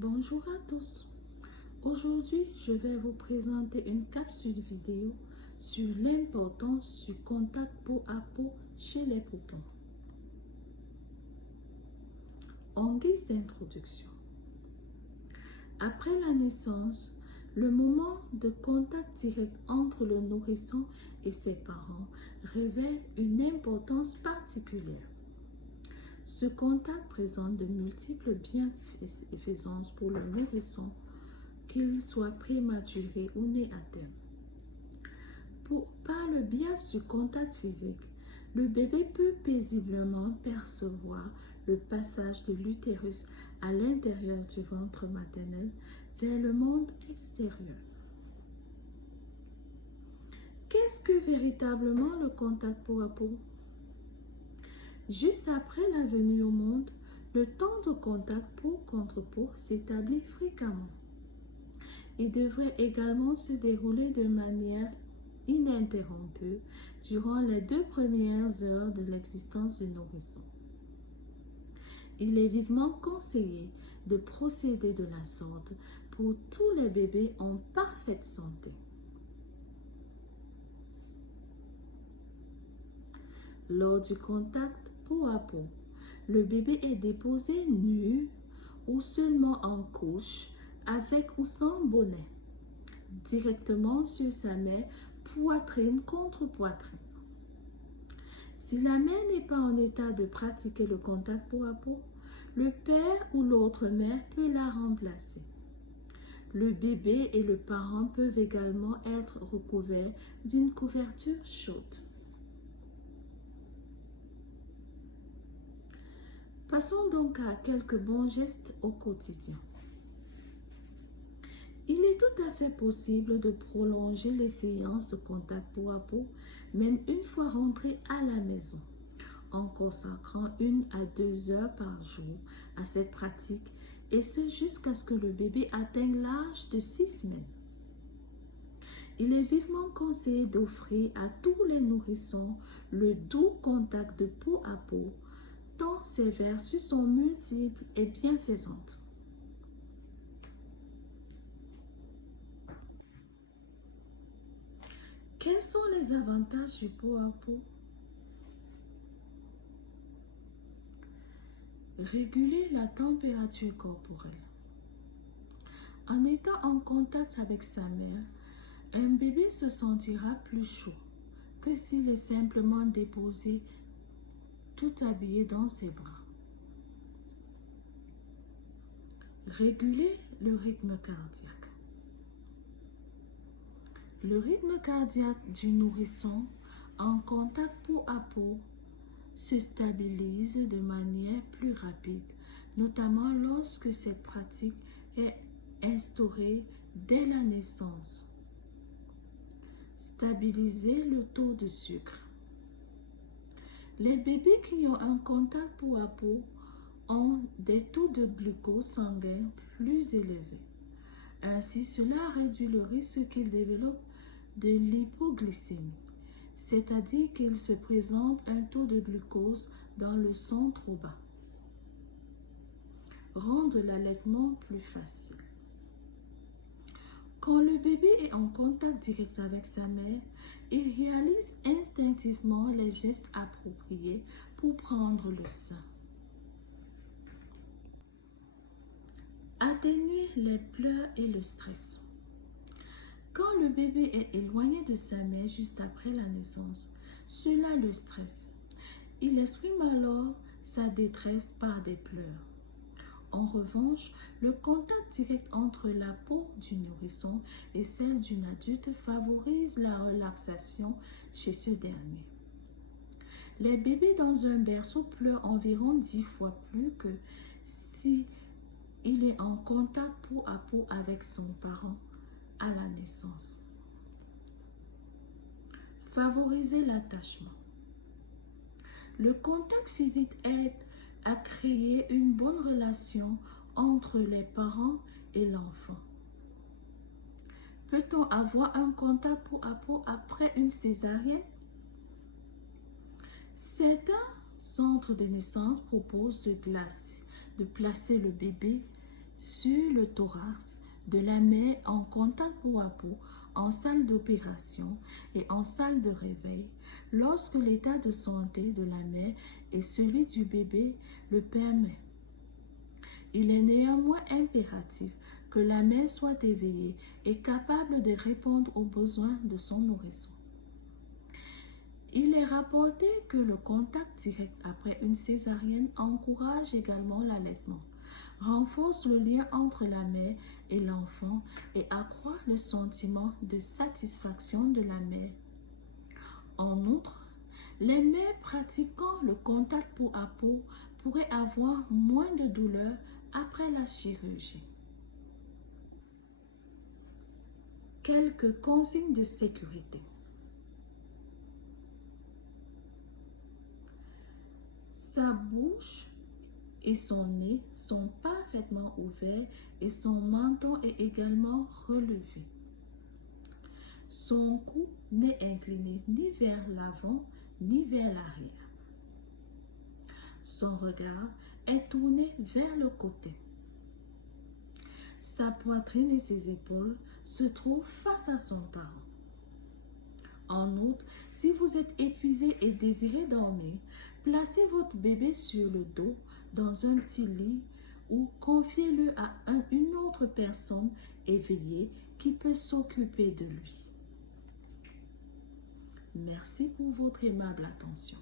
Bonjour à tous. Aujourd'hui, je vais vous présenter une capsule vidéo sur l'importance du contact peau à peau chez les poupons. En guise d'introduction, après la naissance, le moment de contact direct entre le nourrisson et ses parents revêt une importance particulière. Ce contact présente de multiples bienfaisances pour le nourrisson, qu'il soit prématuré ou né à terme. Par le biais du contact physique, le bébé peut paisiblement percevoir le passage de l'utérus à l'intérieur du ventre maternel vers le monde extérieur. Qu'est-ce que véritablement le contact peau à peau? Juste après la venue au monde, le temps de contact peau contre peau s'établit fréquemment. Il devrait également se dérouler de manière ininterrompue durant les 2 premières heures de l'existence du nourrisson. Il est vivement conseillé de procéder de la sorte pour tous les bébés en parfaite santé. Lors du contact peau à peau, le bébé est déposé nu ou seulement en couche, avec ou sans bonnet, directement sur sa mère, poitrine contre poitrine. Si la mère n'est pas en état de pratiquer le contact peau à peau, le père ou l'autre mère peut la remplacer. Le bébé et le parent peuvent également être recouverts d'une couverture chaude. Passons donc à quelques bons gestes au quotidien. Il est tout à fait possible de prolonger les séances de contact peau à peau, même une fois rentré à la maison, en consacrant 1 à 2 heures par jour à cette pratique, et ce jusqu'à ce que le bébé atteigne l'âge de 6 semaines. Il est vivement conseillé d'offrir à tous les nourrissons le doux contact de peau à peau, tant ses vertus sont multiples et bienfaisantes. Quels sont les avantages du peau à peau? Réguler la température corporelle. En étant en contact avec sa mère, un bébé se sentira plus chaud que s'il est simplement déposé tout habillé dans ses bras. Réguler le rythme cardiaque. Le rythme cardiaque du nourrisson en contact peau à peau se stabilise de manière plus rapide, notamment lorsque cette pratique est instaurée dès la naissance. Stabiliser le taux de sucre. Les bébés qui ont un contact peau à peau ont des taux de glucose sanguin plus élevés. Ainsi, cela réduit le risque qu'ils développent de l'hypoglycémie, c'est-à-dire qu'il se présente un taux de glucose dans le sang trop bas. Rendre l'allaitement plus facile. Quand le bébé est en contact direct avec sa mère, il réalise instinctivement les gestes appropriés pour prendre le sein. Atténuer les pleurs et le stress. Quand le bébé est éloigné de sa mère juste après la naissance, cela le stresse. Il exprime alors sa détresse par des pleurs. En revanche, le contact direct entre la peau du nourrisson et celle d'une adulte favorise la relaxation chez ce dernier. Les bébés dans un berceau pleurent environ 10 fois plus que si il est en contact peau à peau avec son parent à la naissance. Favoriser l'attachement. Le contact physique aide à créer une bonne relation entre les parents et l'enfant. Peut-on avoir un contact peau à peau après une césarienne? Certains centres de naissance proposent de placer le bébé sur le thorax de la mère en contact peau à peau, en salle d'opération et en salle de réveil, lorsque l'état de santé de la mère et celui du bébé le permet. Il est néanmoins impératif que la mère soit éveillée et capable de répondre aux besoins de son nourrisson. Il est rapporté que le contact direct après une césarienne encourage également l'allaitement, renforce le lien entre la mère et l'enfant et accroît le sentiment de satisfaction de la mère. En outre, les mères pratiquant le contact peau à peau pourraient avoir moins de douleur après la chirurgie. Quelques consignes de sécurité. Sa bouche et son nez sont parfaitement ouverts et son menton est également relevé. Son cou n'est incliné ni vers l'avant ni vers l'arrière. Son regard est tourné vers le côté. Sa poitrine et ses épaules se trouvent face à son parent. En outre, si vous êtes épuisé et désirez dormir, placez votre bébé sur le dos dans un petit lit ou confiez-le à une autre personne éveillée qui peut s'occuper de lui. Merci pour votre aimable attention.